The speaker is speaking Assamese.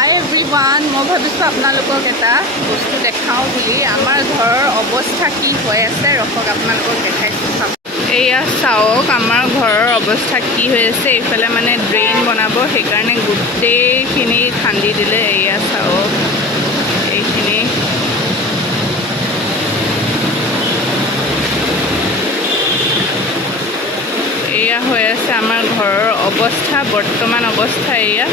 হাই এভৰিৱান, মই ভাবিছোঁ আপোনালোকক এটা বস্তু দেখাওঁ বুলি। আমাৰ ঘৰৰ অৱস্থা কি হৈ আছে ৰখক আপোনালোকক দেখাইছোঁ। চাওক, এয়া চাওক আমাৰ ঘৰৰ অৱস্থা কি হৈ আছে। এইফালে মানে ড্ৰেইন বনাব, সেইকাৰণে গোটেইখিনি খান্দি দিলে। এয়া চাওক, এইখিনি এয়া হৈ আছে আমাৰ ঘৰৰ অৱস্থা, বৰ্তমান অৱস্থা এয়া।